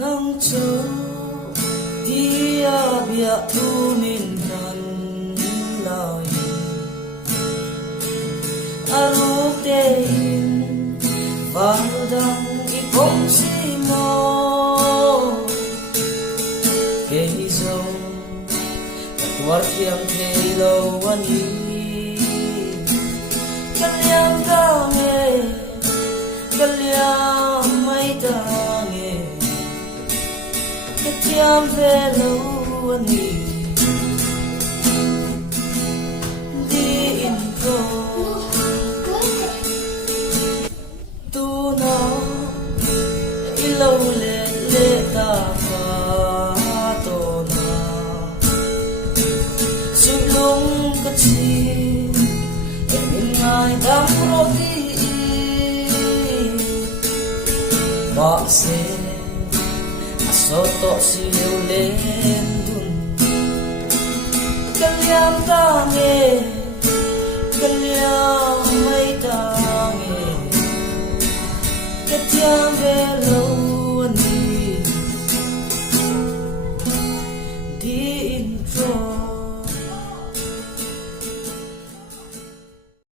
nang cho dia bia tunin kan lai aruk tein valdang ipong simo keizong katwar kiang keilaw ani kalyang dange kalyang may dange katyang velo ani diin ko tuna ilaw le ta to na sulong katsin ay dang roti bakse asoto siyo lendun kalyang tange kalyang may tange katyang